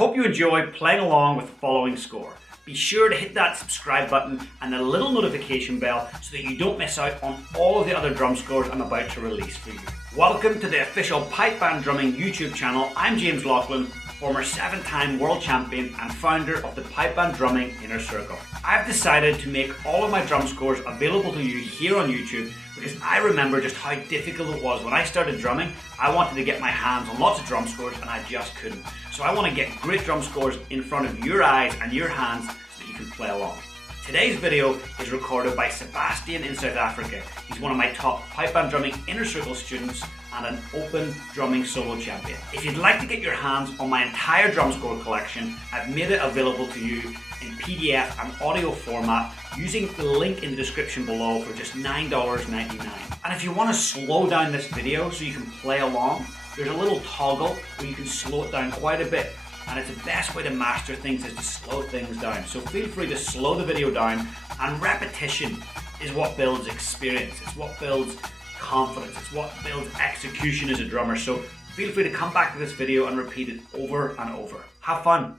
hope you enjoy playing along with the following score. Be sure to hit that subscribe button and the little notification bell so that you don't miss out on all of the other drum scores I'm about to release for you. Welcome to the official Pipe Band Drumming YouTube channel. I'm James Laughlin, former 7-time world champion and founder of the Pipe Band Drumming Inner Circle. I've decided to make all of my drum scores available to you here on YouTube because I remember just how difficult it was when I started drumming. I wanted to get my hands on lots of drum scores and I just couldn't. So I want to get great drum scores in front of your eyes and your hands so that you can play along. Today's video is recorded by Sebastian in South Africa. He's one of my top Pipe Band Drumming Inner Circle students and an open drumming solo champion. If you'd like to get your hands on my entire drum score collection, I've made it available to you in PDF and audio format using the link in the description below for just $9.99. And if you want to slow down this video so you can play along, there's a little toggle where you can slow it down quite a bit. And it's the best way to master things is to slow things down. So feel free to slow the video down, and repetition is what builds experience. It's what builds confidence. It's what builds execution as a drummer. So feel free to come back to this video and repeat it over and over. Have fun.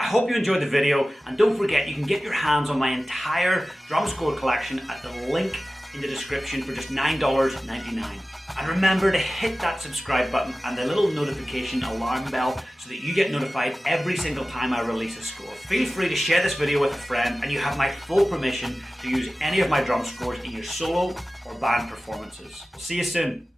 I hope you enjoyed the video, and don't forget you can get your hands on my entire drum score collection at the link in the description for just $9.99. And remember to hit that subscribe button and the little notification alarm bell so that you get notified every single time I release a score. Feel free to share this video with a friend, and you have my full permission to use any of my drum scores in your solo or band performances. We'll see you soon.